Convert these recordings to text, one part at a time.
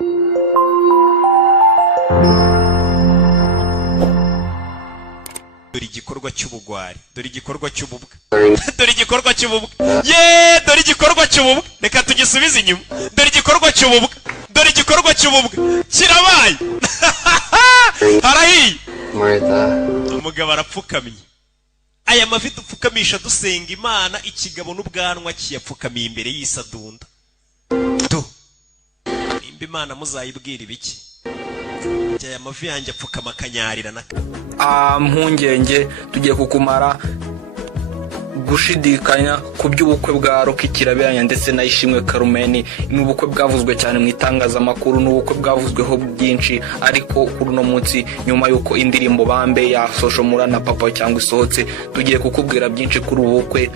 dore igikorwa cy'ubugwari, dore igikorwa cy'ububwa, dore igikorwa cy'ububwa, dore igikorwa cy'ububwa, reka tugisubize inyuma, dore igikorwa cy'ububwa, dore igikorwa cy'ububwa kirabaye. Harahiye umugabo arapfukamye. Aya mavi dupfukamisha dusenga Imana, ikigabo n'ubwanwa kiyapfukamiye imbere y'isadunda. Nimba Imana muzayibwira ibiki? Aya mavi yanjye apfukama akanyarira na mpungenge tugiye kukumara gushidikanya ku by'ubukwe bwa Roki Kiraberanya ndetse na Ishimwe Carmen. Ni ubukwe bwavuzwe cyane mu itangazamakuru, n'ubukwe bwavuzweho byinshi, ariko kuri uno munsi nyuma yuko indirimbo Bambe ya Mulla na PaPa cyangwa isohotse, tugiye kukubwira byinshi kuri ubu bukwe,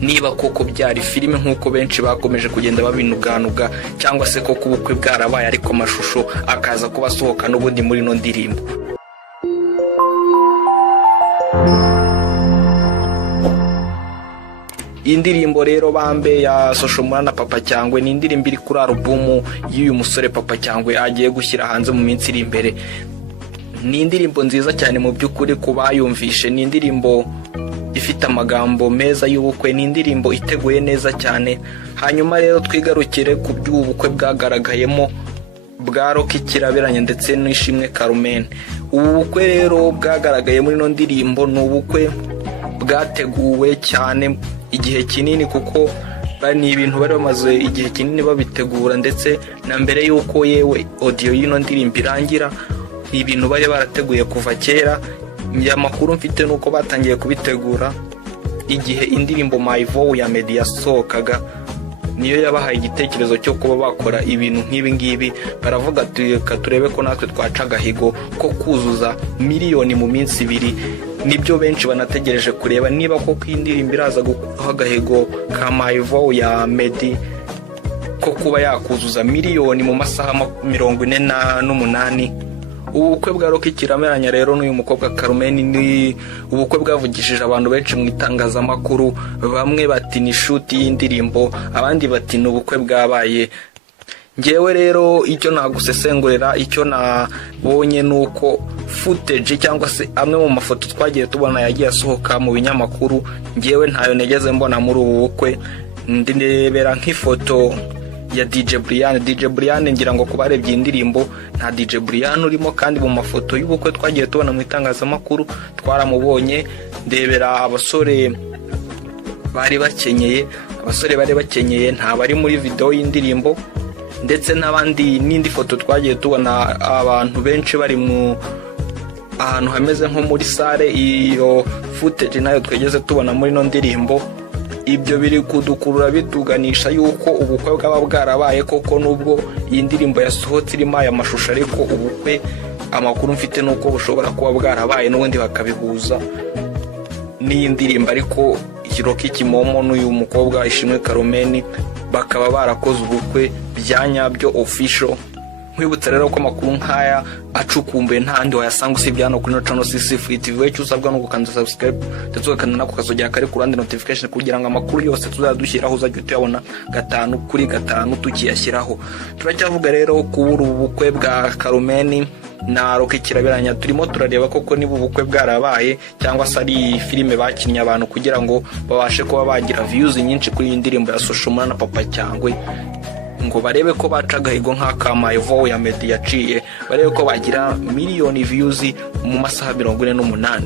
niba koko byari filime nk'uko benshi bakomeje kugenda babinuganuga, cyangwa se koko ubukwe bwarabaye ariko amashusho akaza kuba asohoka n'ubundi muri ino ndirimbo. Indirimbo rero Bambe ya Mulla na PaPa Cyangwa ni indirimbo iri kuri alubumu y'uyu musore PaPa Cyangwa agiye gushyira hanze mu minsi iri imbere. Ni indirimbo nziza cyane mu by'ukuri ku bayumvishe, ni indirimbo ifite amagambo meza y'ubukwe, ni indirimbo iteguye neza cyane. Hanyuma rero twigarukire ku by'ubukwe bwagaragayemo bwa Roki Kiraberanya ndetse n'Ishimwe Carmen. Ubu bukwe rero bwagaragaye muri ino ndirimbo ni ubukwe bwateguwe cyane igihe kinini, kuko ni ibintu bari bamaze igihe kinini babitegura, ndetse na mbere y'uko yewe audio y'ino ndirimbo irangira, ibintu bari barateguye kuva kera. Amakuru mfite nuko batangiye kubitegura igihe indirimbo My Vow ya Meddy yasohokaga, niyo yabahaye igitekerezo cyo kuba bakora ibintu nk'ibi ngibi. Baravuga ati reka turebe ko natwe twaca agahigo ko kuzuza miliyoni mu minsi 2. Nibyo benshi banategereje kureba niba koko indirimbo iraza gukuraho agahigo ka My Vow ya Meddy ko kuba yakuzuza miliyoni mu masaha 48. Ubukwe bwa Roki Kiraberanya rero n'uyu mukobwa Carmen ni ubukwe bwavugishije abantu benshi mu itangazamakuru. Bamwe bati ni shoot y'indirimbo, abandi bati ni ubukwe bwabaye. Ngewe rero icyo nagusesengurira, icyo nabonye nuko footage cyangwa se amwe mu mafoto twagiye tubona yagiye asohoka mu binyamakuru, ngewe ntayo negeze mbona muri ubu bukwe. Ndebera nk'ifoto ya DJ Brian ngira ngo kubarebye indirimbo nta DJ Brian urimo, kandi mu mafoto y'ubukwe twagiye tubona mu itangazamakuru twaramubonye. Ndebera abasore bari bakenyeye nta bari muri video y'indirimbo, ndetse n'abandi n'indi foto twagiye tubona abantu benshi bari mu ahantu hameze nko muri sale. Iyo footage nayo twegeze tubona muri no ndirimbo. Ibyo biri kudukurura bituganisha yuko ubukwe bwaba bwarabaye koko, nubwo iyi ndirimbo yasohotse irimo aya mashusho, ariko ubukwe amakuru mfite nuko bushobora kuba bwarabaye n'ubundi bakabihuza n'iyi ndirimbo. Ariko Roki Kimomo n'uyu mukobwa Ishimwe Carmen bakaba barakoze ubukwe bya nyabyo official. Nkwibutsa rero ko amakuru nk'aya acukumbuye ntandi wayasanga usibye hano kuri channel CC TV. Icyo usabwa no gukanda subscribe ndetse ukakanda nako kazogera kare ku ruhande notification, kugira ngo amakuru yose tuzadushyiraho uzajye tuyabona 5 kuri 5 tukiyashyiraho. Turacyavuga rero ku ubukwe bwa Carmen na Roki Kiraberanya. Turimo turareba koko niba ubukwe bwarabaye cyangwa se ari filime bakinnye abantu kugira ngo babashe kuba bagira views nyinshi kuri iyi ndirimbo ya Mulla na PaPa Cyangwa, ngo barebe ko baca agahigo nk'aka My Vow ya Meddy yaciye, barebe ko bagira miliyoni views mu masaha 48.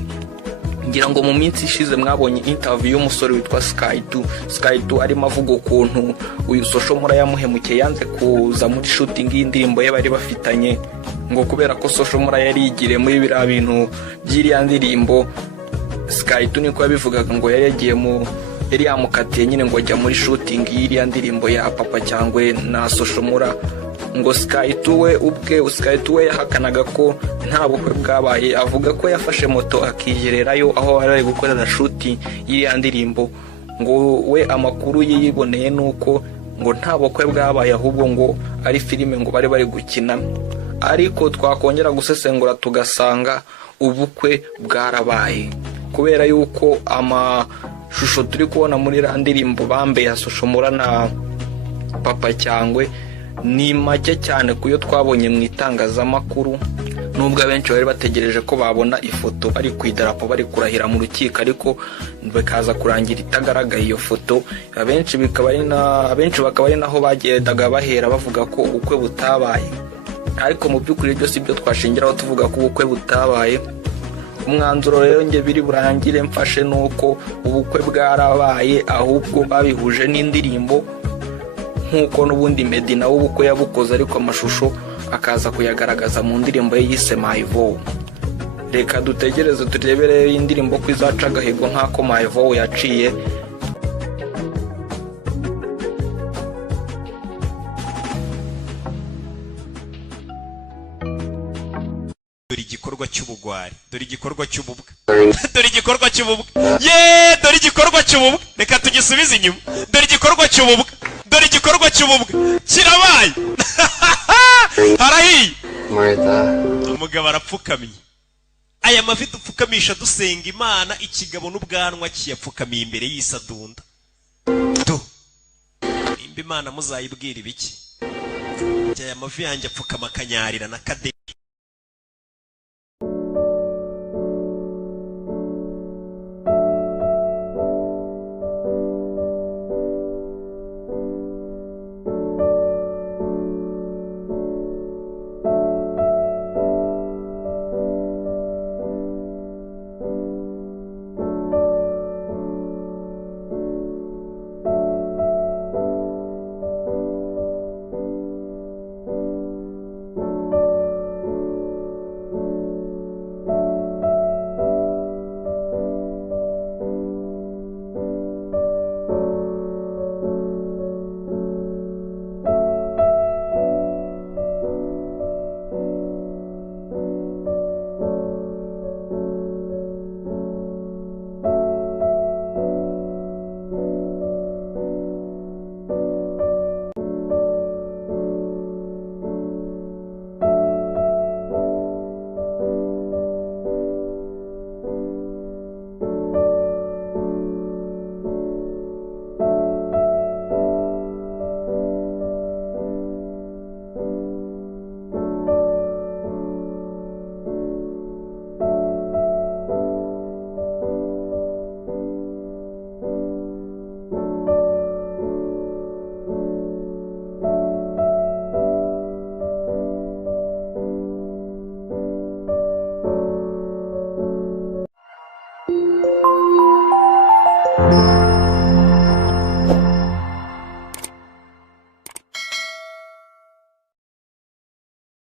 Ngira ngo mu minsi ishize mwabonye interview y'umusore witwa Sky2 arimo avuga ukuntu uyu Mulla yamuhemukiye, yanze kuza muri shooting y'indirimbo ye bari bafitanye, ngo kubera ko Mulla yari yigire muri biriya bintu by'iriya ndirimbo. Sky2 niko yabivugaga, ngo yari yagiye yari yamukatiye nyine ngo ajya muri shooting y'iriya ndirimbo ya PaPa Cyangwa na Mulla. Ngo Sky2 we yahakanaga ko nta bukwe bwabaye, avuga ko yafashe moto akigererayo aho bari gukorera shooting y'iriya ndirimbo. Ngo we amakuru yiboneye nuko ngo nta bukwe bwabaye, ahubwo ngo ari filime ngo bari gukina. Ariko twakongera gusesengura tugasanga ubukwe bwarabaye, kubera yuko amashusho turi kubona muri ndirimbo Bambe ya Mulla na PaPa Cyangwa ni make cyane kuyo twabonye mu itangazamakuru, nubwo abenshi bari bategereje ko babona ifoto bari ku idarapo bari kurahira mu rukiko, ariko bikaza kurangira itagaragaye iyo foto. Abenshi bakaba ari naho bagendaga bahera bavuga ko ubukwe butabaye, ariko mu by'ukuri ibyo si byo twashingiraho tuvuga ko ubukwe butabaye. Umwanzuro rero nge biri burangire mfashe nuko ubukwe bwarabaye, ahubwo babihuje n'indirimbo nk'uko n'ubundi Meddy nawe ubukwe yabukoze, ariko amashusho akaza kuyagaragaza mu ndirimbo ye yise My Vow. Reka dutegereze turebere indirimbo ko izaca agahigo nk'ako My Vow yaciye. Dore igikorwa cy'ubugwari, dore igikorwa cy'ububwa, dore igikorwa cy'ububwa, dore igikorwa cy'ububwa. Reka tugisubize inyuma, dore igikorwa cy'ububwa, dore igikorwa cy'ububwa kirabaye. Harahiye umugabo arapfukamye. Aya mavi dupfukamisha dusenga Imana, ikigabo n'ubwanwa kiyapfukamiye imbere y'isadunda. Nimba Imana muzayibwira ibiki? Aya mavi yanjye apfukama akanyarira na kade